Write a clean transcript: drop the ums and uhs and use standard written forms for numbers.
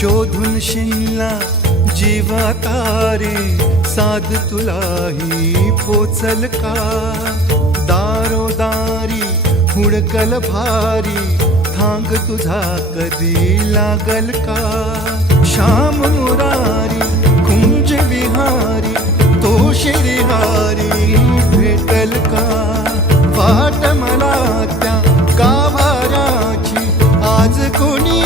शोधून शिनला जीवा तारे, साध तुलाही पोचल का? दारोदारी हुडकल भारी, थांग तुझा कधी लागल का? श्याम मुरारी कुंज विहारी, तो श्रीहारी भेटल का? वाट मला त्या गाभाऱ्याची आज कोणी